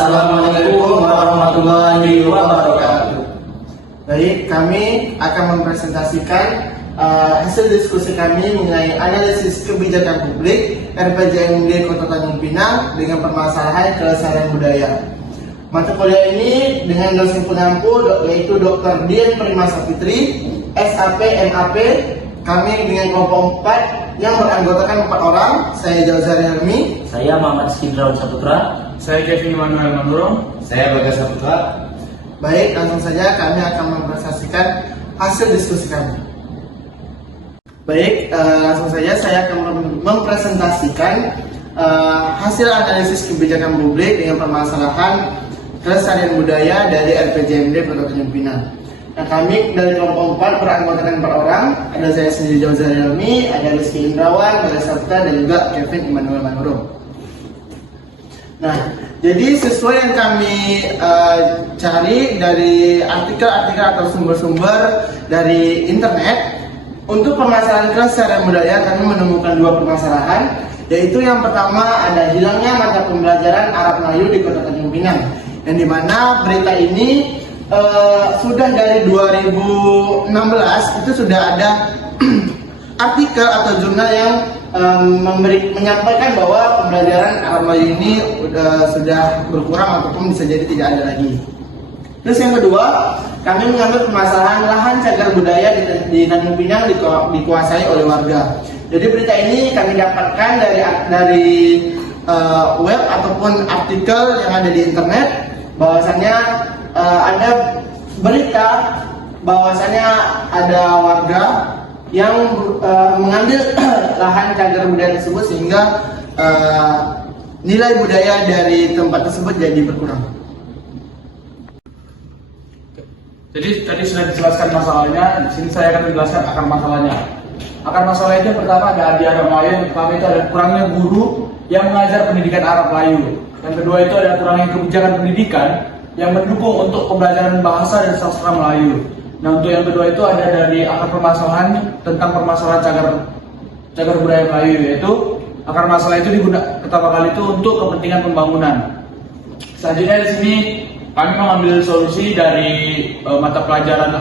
Assalamualaikum warahmatullahi wabarakatuh. Baik, kami akan mempresentasikan hasil diskusi kami mengenai analisis kebijakan publik RPJMD Kota Tanjung Pinang dengan permasalahan kelestarian budaya. Mata kuliah ini dengan dosen pengampu yaitu Dr. Dian Prima Sapitri, SAP MAP. Kami dengan kelompok 4 yang beranggotakan 4 orang. Saya Jauzari Helmi, saya Muhammad Sindrawan Saputra, saya Kevin Manuel Mandurong, saya Bagas Saputra. Baik, langsung saja kami akan mempresentasikan hasil diskusi kami. Baik, langsung saja saya akan mempresentasikan hasil analisis kebijakan publik dengan permasalahan kelestarian budaya dari RPJMD Kota Tanjung Pinang. Nah, kami dari kelompok 4 beranggotakan 4 orang. Ada saya sendiri Jauzari Helmi, ada Rizky Indrawan, Bagas Saputra, dan juga Kevin Immanuel Manurung. Nah, jadi sesuai yang kami cari dari artikel-artikel atau sumber-sumber dari internet, untuk permasalahan kelestarian budaya kami menemukan 2 permasalahan, yaitu yang pertama ada hilangnya mata pembelajaran Arab Melayu di Kota Tanjung Pinang, yang dimana berita ini sudah dari 2016 itu sudah ada artikel atau jurnal yang menyampaikan bahwa pembelajaran Arab Melayu ini sudah berkurang ataupun bisa jadi tidak ada lagi. Terus yang kedua, kami mengambil permasalahan lahan cagar budaya di Tanjung Pinang dikuasai oleh warga. Jadi berita ini kami dapatkan dari web ataupun artikel yang ada di internet, bahwasannya ada berita bahwasannya ada warga yang mengambil lahan cagar budaya tersebut sehingga nilai budaya dari tempat tersebut jadi berkurang. Jadi tadi sudah dijelaskan masalahnya, di sini saya akan menjelaskan akar masalahnya. Akar masalah itu pertama ada di Arab Melayu, yang pertama itu ada kurangnya guru yang mengajar pendidikan Arab Melayu. Yang kedua itu ada kurangnya kebijakan pendidikan yang mendukung untuk pembelajaran bahasa dan sastra Melayu. Nah, untuk yang kedua itu ada dari akar permasalahan tentang permasalahan cagar budaya Melayu, yaitu akar masalah itu digunakan pertama kali itu untuk kepentingan pembangunan. Selanjutnya di sini kami mengambil solusi dari mata pelajaran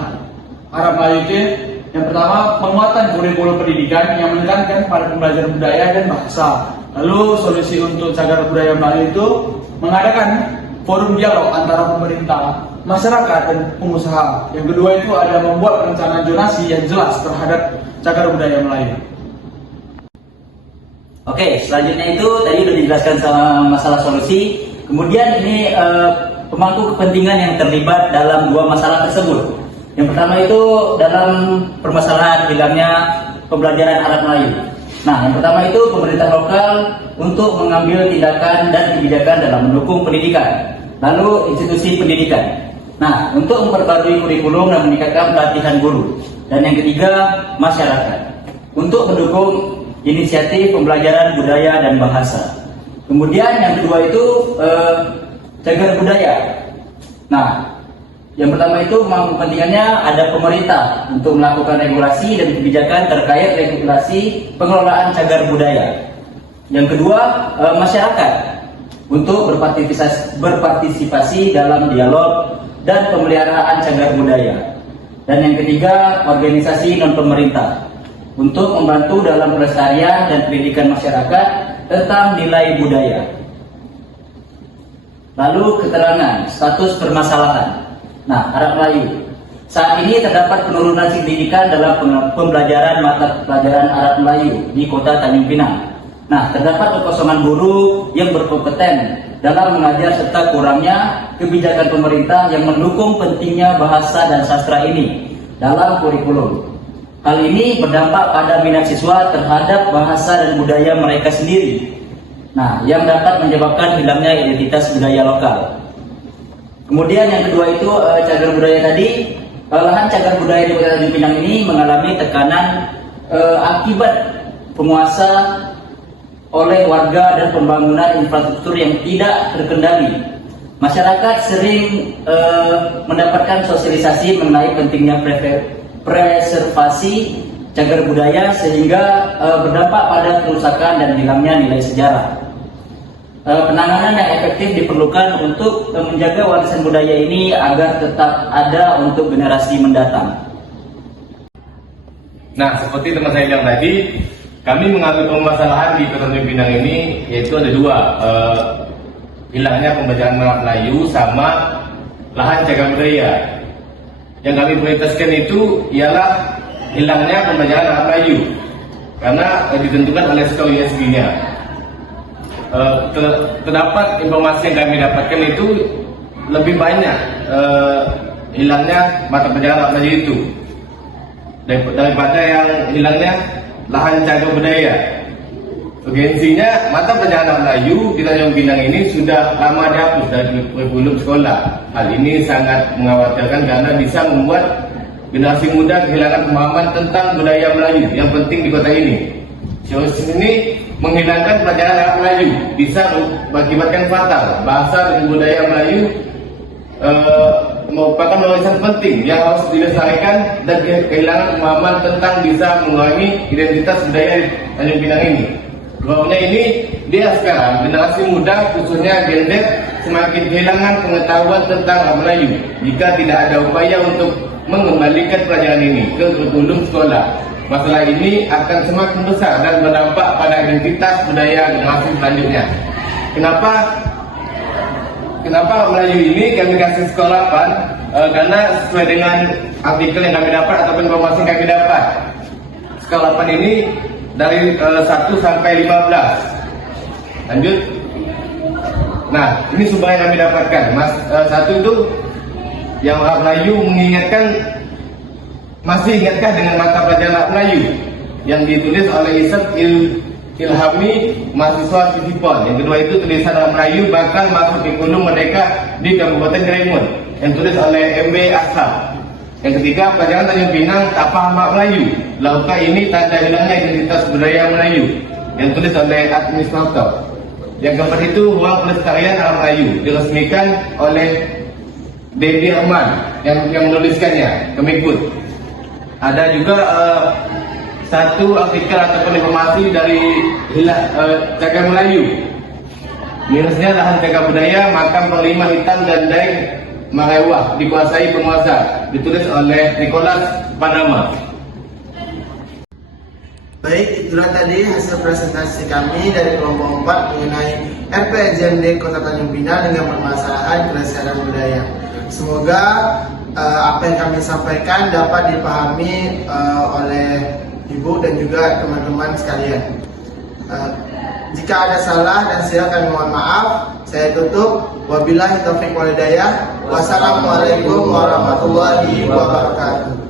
Arab Melayu itu. Yang pertama, penguatan kurikulum pendidikan yang menekankan pada pembelajaran budaya dan bahasa. Lalu solusi untuk cagar budaya Melayu itu mengadakan forum dialog antara pemerintah, masyarakat, dan pengusaha. Yang kedua itu ada membuat rencana zonasi yang jelas terhadap cagar budaya Melayu. Oke, selanjutnya itu tadi sudah dijelaskan sama masalah solusi. Kemudian ini pemangku kepentingan yang terlibat dalam 2 masalah tersebut. Yang pertama itu dalam permasalahan hilangnya pembelajaran Arab Melayu. Nah, yang pertama itu pemerintah lokal untuk mengambil tindakan dan kebijakan dalam mendukung pendidikan. Lalu institusi pendidikan. Nah, untuk memperbarui kurikulum dan meningkatkan pelatihan guru. Dan yang ketiga, masyarakat untuk mendukung inisiatif pembelajaran budaya dan bahasa. Kemudian yang kedua itu cagar budaya. Nah, yang pertama itu memang kepentingannya ada pemerintah untuk melakukan regulasi dan kebijakan terkait regulasi pengelolaan cagar budaya. Yang kedua, masyarakat untuk berpartisipasi dalam dialog dan pemeliharaan cagar budaya. Dan yang ketiga, organisasi non-pemerintah untuk membantu dalam pelestarian dan pendidikan masyarakat tentang nilai budaya. Lalu keterangan status permasalahan. Nah, Arab Melayu. Saat ini terdapat penurunan signifikan dalam pembelajaran mata pelajaran Arab Melayu di Kota Tanjung Pinang. Nah, terdapat kekosongan guru yang berkompeten dalam mengajar serta kurangnya kebijakan pemerintah yang mendukung pentingnya bahasa dan sastra ini dalam kurikulum. Hal ini berdampak pada minat siswa terhadap bahasa dan budaya mereka sendiri. Nah, yang dapat menyebabkan hilangnya identitas budaya lokal. Kemudian yang kedua itu cagar budaya tadi. Lahan cagar budaya di Kota Tanjung Pinang ini mengalami tekanan akibat penguasa oleh warga dan pembangunan infrastruktur yang tidak terkendali. Masyarakat sering mendapatkan sosialisasi mengenai pentingnya preservasi cagar budaya sehingga berdampak pada kerusakan dan hilangnya nilai sejarah. penanganan yang efektif diperlukan untuk menjaga warisan budaya ini agar tetap ada untuk generasi mendatang. Nah, seperti teman saya bilang tadi, kami mengambil permasalahan di Kota Tanjung Pinang ini yaitu ada dua, hilangnya pembelajaran Melayu sama lahan cagar budaya. Yang kami prioritaskan itu ialah hilangnya pembelajaran anak Melayu karena ditentukan oleh skor USG-nya. Terdapat informasi yang kami dapatkan itu lebih banyak hilangnya mata pelajaran anak Melayu itu daripada yang hilangnya lahan cagar budaya. Urgensinya mata pelajaran anak Melayu di Tanjung Pinang ini sudah lama dihapus dari kurikulum sekolah. Hal ini sangat mengkhawatirkan karena bisa membuat generasi muda kehilangan pemahaman tentang budaya Melayu yang penting di kota ini. Solusi ini menghilangkan pelajaran anak Melayu bisa mengakibatkan fatal. Bahasa dan budaya Melayu merupakan warisan penting yang harus dilestarikan dan kehilangan pemahaman tentang bisa mengurangi identitas budaya Tanjung Pinang ini. Sebabnya ini dia sekarang generasi muda khususnya Gen Z semakin kehilangan pengetahuan tentang orang Melayu jika tidak ada upaya untuk mengembalikan pelajaran ini ke kurikulum sekolah. Masalah ini akan semakin besar dan berdampak pada identitas budaya generasi selanjutnya. Kenapa Melayu ini kami kasih skor 8? Karena sesuai dengan artikel yang kami dapat ataupun informasi yang kami dapat, skor 8 ini dari 1 sampai 15. Lanjut. Nah, ini sumber yang kami dapatkan. Satu itu yang orang Melayu mengingatkan, masih ingatkah dengan mata pelajaran anak Melayu yang ditulis oleh Isep Ilhami mahasiswa Sisipon. Yang kedua itu tulisan anak Melayu bakal masuk kurikulum merdeka di Kabupaten Karimun yang tulis oleh MB Ashab. Yang ketiga, pelajaran Tanjung Pinang tak paham hak Melayu. Laukah ini tanda hilangnya identitas budaya Melayu yang tulis oleh administrator. Yang keempat itu ruang pelestarian anak Melayu diresmikan oleh Dedi Rahman yang menuliskannya, Kemikbud. Ada juga satu artikel ataupun informasi dari cagar Melayu. Minusnya lahan cagar budaya makam Panglima Hitam dan Daeng Marewah dikuasai penguasa, ditulis oleh Nicholas Panama. Baik, itulah tadi hasil presentasi kami dari kelompok 4 mengenai RPJMD Kota Tanjung Pinang dengan permasalahan kelestarian budaya. Semoga apa yang kami sampaikan dapat dipahami oleh Ibu dan juga teman-teman sekalian. Jika ada salah dan silakan mohon maaf. Saya tutup. Wabillahi taufiq wal hidayah. Wassalamualaikum warahmatullahi wabarakatuh.